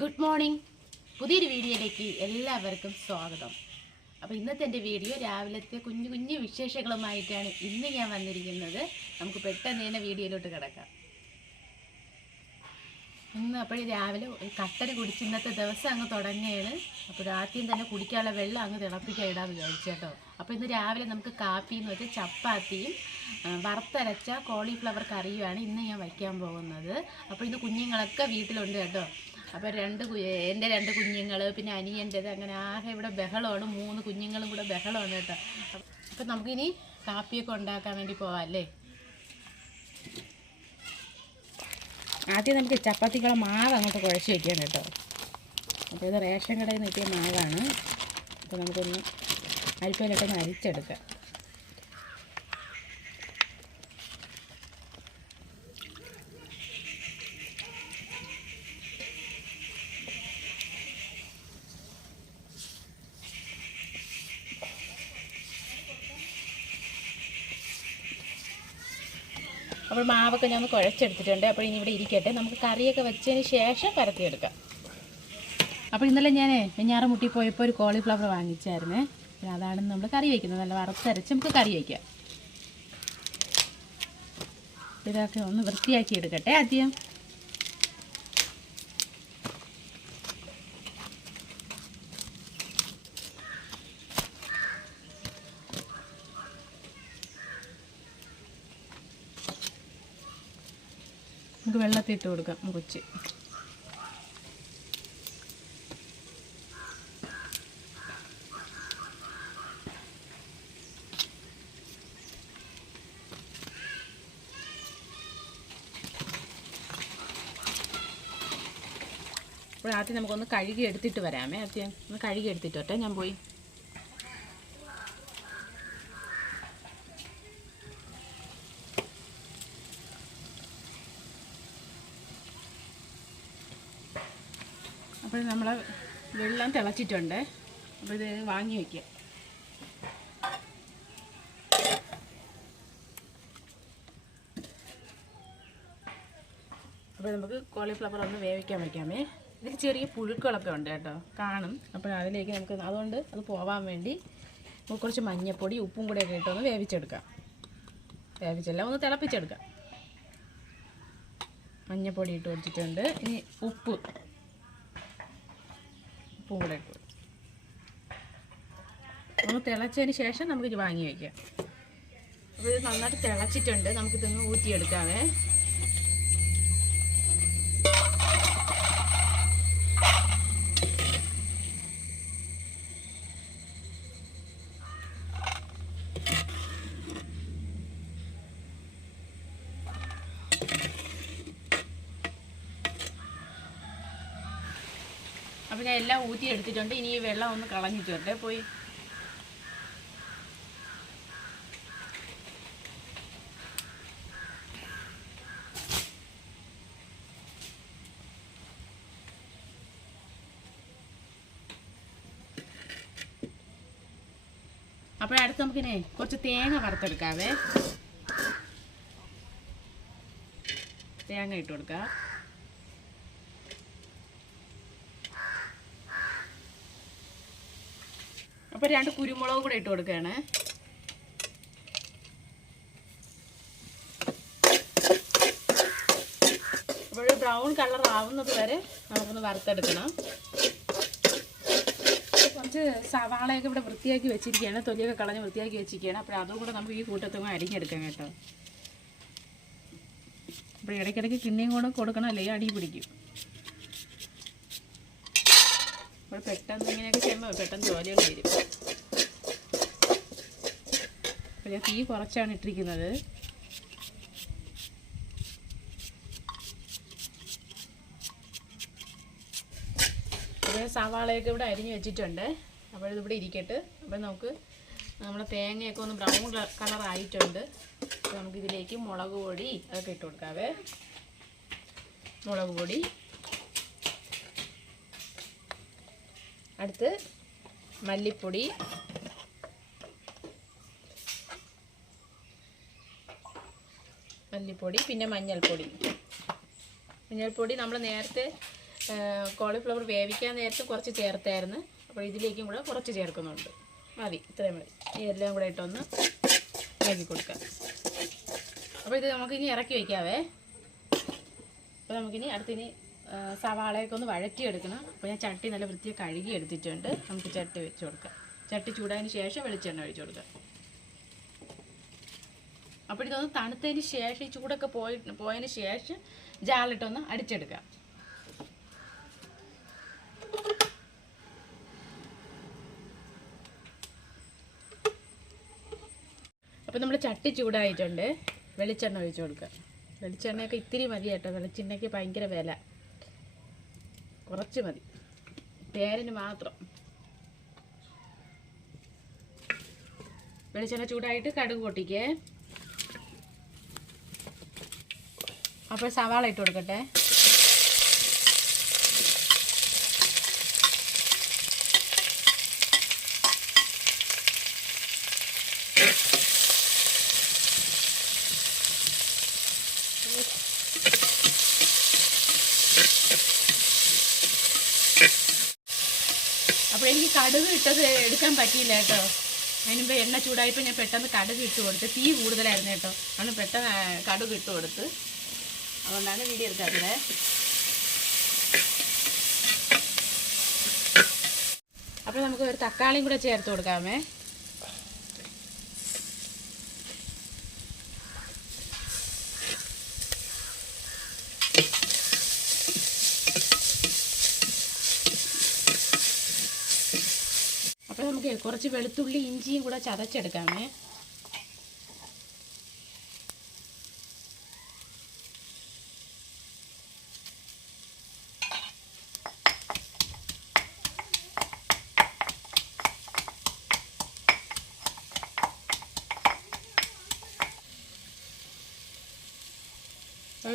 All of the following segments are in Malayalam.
Good morning. പുതിയൊരു വീഡിയോയിലേക്ക് എല്ലാവർക്കും സ്വാഗതം. അപ്പോൾ ഇന്നത്തെ എന്റെ വീഡിയോ രാവിലത്തെ കുഞ്ഞു കുഞ്ഞു വിശേഷങ്ങളുമായിട്ടാണ് ഇന്ന് ഞാൻ വന്നിരിക്കുന്നത്. നമുക്ക് പെട്ടെന്ന് തന്നെ വീഡിയോയിലോട്ട് കിടക്കാം. ഇന്ന് അപ്പോഴും രാവിലെ ഒരു കട്ടൻ കുടിച്ച് ഇന്നത്തെ ദിവസം അങ്ങ് തുടങ്ങുകയാണ്. അപ്പോൾ ആദ്യം തന്നെ കുടിക്കാനുള്ള വെള്ളം അങ്ങ് തിളപ്പിക്കാൻ ഇടാൻ വിചാരിച്ചു കേട്ടോ. അപ്പോൾ ഇന്ന് രാവിലെ നമുക്ക് കാപ്പി എന്ന് വെച്ചാൽ ചപ്പാത്തിയും വറുത്തരച്ച കോളിഫ്ലവർ കറിയുമാണ് ഇന്ന് ഞാൻ വയ്ക്കാൻ പോകുന്നത്. അപ്പോൾ ഇന്ന് കുഞ്ഞുങ്ങളൊക്കെ വീട്ടിലുണ്ട് കേട്ടോ. അപ്പോൾ രണ്ട് എന്റെ രണ്ട് കുഞ്ഞുങ്ങൾ പിന്നെ അനിയന്റെത് അങ്ങനെ ആകെ ഇവിടെ ബഹളമാണ്. മൂന്ന് കുഞ്ഞുങ്ങളും കൂടെ ബഹളമാണ് കേട്ടോ. അപ്പം നമുക്കിനി കാപ്പിയൊക്കെ ഉണ്ടാക്കാൻ വേണ്ടി പോവാം അല്ലേ? ആദ്യം നമുക്ക് ചപ്പാത്തിക്കുള്ള മാവ് അങ്ങോട്ട് കുഴച്ച് വയ്ക്കാം കേട്ടോ. അപ്പോൾ ഇത് റേഷൻ കടയിൽ നിന്ന് കിട്ടിയ മാവാണ്. അപ്പോൾ നമുക്കൊന്ന് അരിപ്പയിലിട്ടൊന്ന് അരിച്ചെടുക്കാം. അപ്പോൾ മാവൊക്കെ ഞാൻ കുഴച്ചെടുത്തിട്ടുണ്ട്. അപ്പോൾ ഇനി ഇവിടെ ഇരിക്കട്ടെ. നമുക്ക് കറിയൊക്കെ വെച്ചതിന് ശേഷം പരത്തിയെടുക്കാം. അപ്പോൾ ഇന്നലെ ഞാൻ വെഞ്ഞാറ് മുട്ടി പോയപ്പോൾ ഒരു കോളിഫ്ലവർ വാങ്ങിച്ചായിരുന്നു. അതാണ് നമ്മൾ കറി വയ്ക്കുന്നത്. നല്ല വറുത്തരച്ച് നമുക്ക് കറി വയ്ക്കാം. ഇതൊക്കെ ഒന്ന് വൃത്തിയാക്കി എടുക്കട്ടെ ആദ്യം നമുക്ക് വെള്ളത്തിൽ ഇട്ട് കൊടുക്കാം മുറിച്ച്. അപ്പോൾ ആദ്യം നമുക്കൊന്ന് കഴുകി എടുത്തിട്ട് വരാമേ. ആദ്യം ഒന്ന് കഴുകി എടുത്തിട്ട് ഞാൻ പോയി അപ്പോൾ നമ്മൾ വെള്ളം തിളച്ചിട്ടുണ്ട്. അപ്പോൾ ഇത് വാങ്ങി വയ്ക്കുക അപ്പോൾ നമുക്ക് കോളിഫ്ലവർ ഒന്ന് വേവിക്കാൻ വയ്ക്കാമേ ഇതിൽ ചെറിയ പുഴുക്കളൊക്കെ ഉണ്ട് കേട്ടോ. കാണും. അപ്പോൾ അതിലേക്ക് നമുക്ക് അതുകൊണ്ട് അത് പോവാൻ വേണ്ടി കുറച്ച് മഞ്ഞപ്പൊടി ഉപ്പും കൂടെ ഒക്കെ ഇട്ടൊന്ന് വേവിച്ചെടുക്കാം. വേവിച്ചല്ല ഒന്ന് തിളപ്പിച്ചെടുക്കാം. മഞ്ഞപ്പൊടി ഇട്ട് കൊടുത്തിട്ടുണ്ട്. ഇനി ഉപ്പ്. ഉപ്പും കൂടെ ഒന്ന് തിളച്ചതിന് ശേഷം നമുക്ക് വാങ്ങി വയ്ക്കാം. അപ്പോൾ ഇത് നന്നായിട്ട് തിളച്ചിട്ടുണ്ട്. നമുക്കിതൊന്ന് ഊറ്റിയെടുക്കാവേ. അപ്പോൾ ഞാൻ എല്ലാം ഊറ്റി എടുത്തിട്ടുണ്ട്. ഇനി ഈ വെള്ളം ഒന്ന് കളഞ്ഞിട്ട് വരട്ടെ പോയി. അപ്പോഴടുത്ത് നമുക്കിനെ കുറച്ച് തേങ്ങ വറുത്തെടുക്കാവേ. തേങ്ങ ഇട്ട് കൊടുക്കാം. അപ്പോൾ രണ്ട് കുരുമുളക് കൂടെ ഇട്ട് കൊടുക്കുകയാണ്. അപ്പോൾ ബ്രൗൺ കളർ ആവുന്നത് വരെ നമുക്കൊന്ന് വറുത്തെടുക്കണം. കുറച്ച് സവാളയൊക്കെ ഇവിടെ വൃത്തിയാക്കി വെച്ചിരിക്കുകയാണ്. തൊലിയൊക്കെ കളഞ്ഞ് വൃത്തിയാക്കി വെച്ചിരിക്കുകയാണ്. അപ്പോൾ അതും കൂടെ നമുക്ക് ഈ കൂട്ടത്തും അരിഞ്ഞെടുക്കാം കേട്ടോ. അപ്പോൾ ഇടയ്ക്കിടയ്ക്ക് കിണ്ണിയും കൂടെ കൊടുക്കണം അല്ലെങ്കിൽ അടി പിടിക്കും അപ്പോൾ പെട്ടെന്ന് ഇങ്ങനെയൊക്കെ ചെയ്യുമ്പോൾ പെട്ടെന്ന് ജോലികൾ വരും അപ്പോൾ ഞാൻ തീ കുറച്ചാണ് ഇട്ടിരിക്കുന്നത്. സവാളയൊക്കെ ഇവിടെ അരിഞ്ഞ് വെച്ചിട്ടുണ്ട്. അപ്പോൾ ഇതിവിടെ ഇരിക്കട്ടെ. അപ്പോൾ നമുക്ക് നമ്മുടെ തേങ്ങയൊക്കെ ഒന്ന് ബ്രൗൺ കളർ ആയിട്ടുണ്ട് അപ്പോൾ നമുക്ക് ഇതിലേക്ക് മുളക് പൊടി അതൊക്കെ ഇട്ട് കൊടുക്കാവേ. മുളക് പൊടി. അടുത്ത് മല്ലിപ്പൊടി. മല്ലിപ്പൊടി പിന്നെ മഞ്ഞൾപ്പൊടി. മഞ്ഞൾപ്പൊടി നമ്മൾ നേരത്തെ കോളിഫ്ലവർ വേവിക്കാൻ നേരത്തെ കുറച്ച് ചേർത്തായിരുന്നു. അപ്പോൾ ഇതിലേക്കും കൂടെ കുറച്ച് ചേർക്കുന്നുണ്ട്. മതി ഇത്രയും മതി. ഇതെല്ലാം കൂടെ ഇട്ടൊന്ന് ഇളക്കി കൊടുക്കാം. അപ്പോൾ ഇത് നമുക്കിനി ഇറക്കി വയ്ക്കാവേ അപ്പോൾ നമുക്കിനി അടുത്തിനി സവാളയൊക്കെ ഒന്ന് വഴറ്റിയെടുക്കണം. അപ്പോൾ ഞാൻ ചട്ടി നല്ല വൃത്തിയെ കഴുകി എടുത്തിട്ടുണ്ട് നമുക്ക് ചട്ടി വെച്ച് കൊടുക്കാം. ചട്ടി ചൂടായതിന് ശേഷം വെളിച്ചെണ്ണ ഒഴിച്ചു കൊടുക്കാം. അപ്പോൾ ഇതൊന്ന് തണുത്തതിന് ശേഷം ഈ ചൂടൊക്കെ പോയി പോയതിന് ശേഷം ജാലിട്ടൊന്ന് അടിച്ചെടുക്കാം. അപ്പോൾ നമ്മൾ ചട്ടി ചൂടായിട്ടുണ്ട്. വെളിച്ചെണ്ണ ഒഴിച്ചു കൊടുക്കുക വെളിച്ചെണ്ണയൊക്കെ ഇത്തിരി മതി കേട്ടോ വെളിച്ചെണ്ണയ്ക്ക് ഭയങ്കര വില. കുറച്ച് മതി. പേരന് മാത്രം. വെളിച്ചെണ്ണ ചൂടായിട്ട് കടുക് പൊട്ടിക്കേ. അപ്പോൾ സവാള ഇട്ട് കൊടുക്കട്ടെ അപ്പോൾ എനിക്ക് കടുക് ഇട്ടത് എടുക്കാൻ പറ്റിയില്ല കേട്ടോ. അതിനുമ്പ് എണ്ണ ചൂടായപ്പോൾ ഞാൻ പെട്ടെന്ന് കടുക് ഇട്ട് കൊടുത്ത് തീ കൂടുതലായിരുന്നു കേട്ടോ. അന്ന് പെട്ടെന്ന് കടുക് ഇട്ട് കൊടുത്ത്. അതുകൊണ്ടാണ് വീഡിയോ എടുക്കാത്തത്. അപ്പോൾ നമുക്ക് ഒരു തക്കാളിയും കൂടെ ചേർത്ത് കൊടുക്കാമേ. അപ്പോൾ നമുക്ക് കുറച്ച് വെളുത്തുള്ളി ഇഞ്ചിയും കൂടെ ചതച്ചെടുക്കാമേ.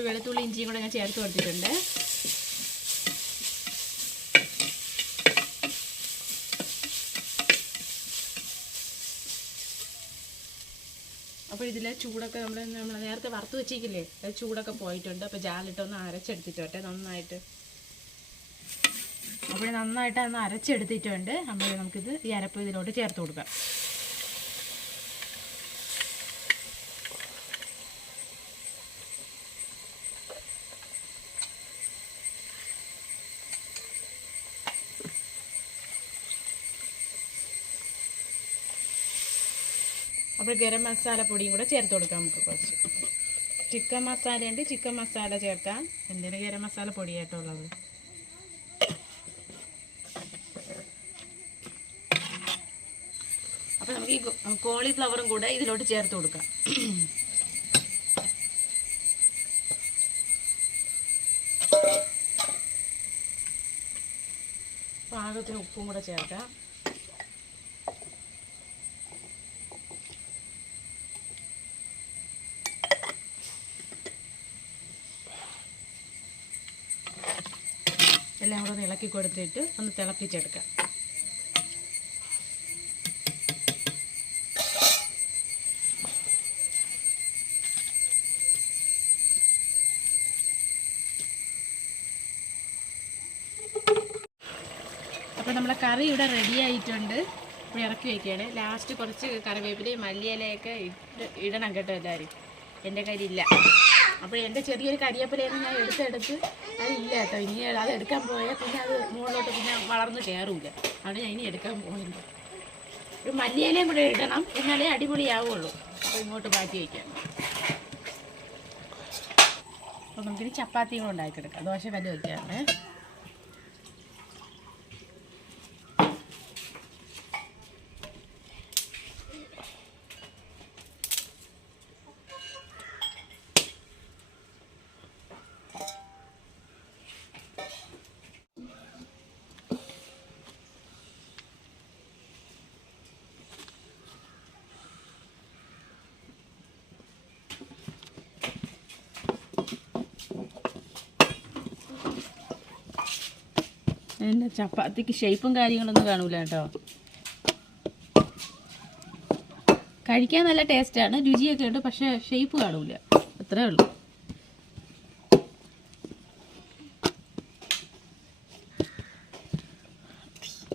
വെളുത്തുള്ളി ഇഞ്ചിയും കൂടെ ഞാൻ ചേർത്ത് കൊടുത്തിട്ടുണ്ട്. അപ്പോൾ ഇതിലെ ചൂടൊക്കെ നമ്മൾ നമ്മൾ നേരത്തെ വറുത്ത് വെച്ചിരിക്കില്ലേ അത് ചൂടൊക്കെ പോയിട്ടുണ്ട്. അപ്പോൾ ജാലിട്ടൊന്ന് അരച്ചെടുത്തിട്ടോട്ടെ നന്നായിട്ട്. അപ്പോൾ നന്നായിട്ട് അന്ന് അരച്ചെടുത്തിട്ടുണ്ട്. നമ്മൾ നമുക്കിത് ഈ അരപ്പ് ഇതിലോട്ട് ചേർത്ത് കൊടുക്കാം. അപ്പോൾ ഗരം മസാല പൊടിയും കൂടെ ചേർത്ത് കൊടുക്കാം നമുക്ക് കുറച്ച്. ചിക്കൻ മസാല ഉണ്ട് ചിക്കൻ മസാല ചേർക്കാം. എന്തിനു ഗരം മസാല പൊടിയായിട്ടുള്ളത് അപ്പോൾ നമുക്ക് ഈ കോളിഫ്ലവറും കൂടെ ഇതിലോട്ട് ചേർത്ത് കൊടുക്കാം. പാകത്തിന് ഉപ്പും കൂടെ ചേർക്കാം. എല്ലാം കൂടെ ഇളക്കി കൊടുത്തിട്ട് ഒന്ന് തിളപ്പിച്ചെടുക്കാം. അപ്പോൾ നമ്മളെ കറി ഇവിടെ റെഡി ആയിട്ടുണ്ട്. ഇപ്പോൾ ഇറക്കി വയ്ക്കുകയാണ് ലാസ്റ്റ് കുറച്ച് കറിവേപ്പിലയും മല്ലിയിലയൊക്കെ ഇടണം കേട്ടോ എല്ലാവരും എന്റെ കയ്യിലില്ല. അപ്പോൾ എന്റെ ചെറിയൊരു കരിയപ്പിലേന്ന് ഞാൻ എടുത്തെടുത്ത് അതില്ല കേട്ടോ. ഇനി അത് എടുക്കാൻ പോയാൽ പിന്നെ അത് മുകളിലോട്ട് പിന്നെ വളർന്ന് കയറൂല അതുകൊണ്ട് ഞാൻ ഇനി എടുക്കാൻ പോകുന്നില്ല. ഒരു മല്ലിയിലയും കൂടെ ഇടണം. എന്നാലേ അടിപൊളിയാവുള്ളൂ. അപ്പോൾ ഇങ്ങോട്ട് മാറ്റി വയ്ക്കാം അപ്പോൾ നമുക്കിനി ചപ്പാത്തിയും കൂടെ ഉണ്ടാക്കിയെടുക്കാം. ദോശ കല്ല് വയ്ക്കാമേ എന്റെ ചപ്പാത്തിക്ക് ഷേപ്പും കാര്യങ്ങളൊന്നും കാണൂല കേട്ടോ. കഴിക്കാൻ നല്ല ടേസ്റ്റാണ് രുചിയൊക്കെ ഉണ്ട് പക്ഷേ ഷേപ്പ് കാണൂല. അത്രേ ഉള്ളൂ.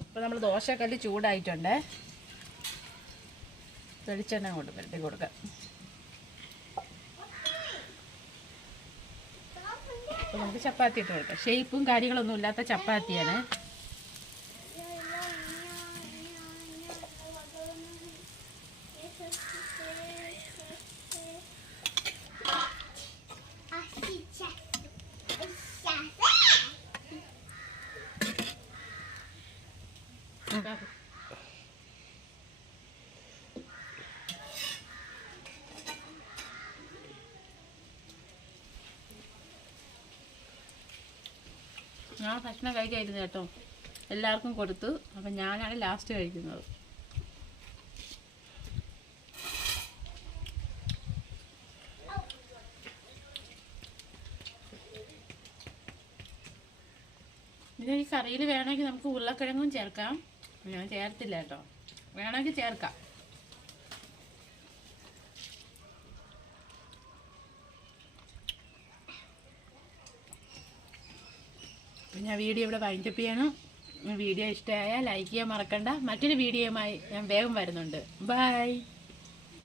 ഇപ്പൊ നമ്മൾ ദോശക്കല്ല് ചൂടായിട്ടുണ്ട്. വെളിച്ചെണ്ണ കൊണ്ട് വരട്ടി കൊടുക്കാം. അപ്പോൾ നമുക്ക് ചപ്പാത്തി ഇട്ട് കൊടുക്കാം. ഷേപ്പും കാര്യങ്ങളൊന്നും ഇല്ലാത്ത ചപ്പാത്തിയാണ്. ഞാൻ ഭക്ഷണം കഴിക്കായിരുന്നു കേട്ടോ. എല്ലാവർക്കും കൊടുത്തു. അപ്പം ഞാനാണ് ലാസ്റ്റ് കഴിക്കുന്നത്. ഇതിന് ഈ കറിയിൽ വേണമെങ്കിൽ നമുക്ക് ഉരുളക്കിഴങ്ങും ചേർക്കാം. ഞാൻ ചേർത്തില്ല കേട്ടോ. വേണമെങ്കിൽ ചേർക്കാം. ഞാൻ വീഡിയോ ഇവിടെ വൈൻഡപ്പ് ചെയ്യണം. വീഡിയോ ഇഷ്ടമായാൽ ലൈക്ക് ചെയ്യാൻ മറക്കണ്ട. മറ്റൊരു വീഡിയോയുമായി ഞാൻ വേഗം വരുന്നുണ്ട്. ബൈ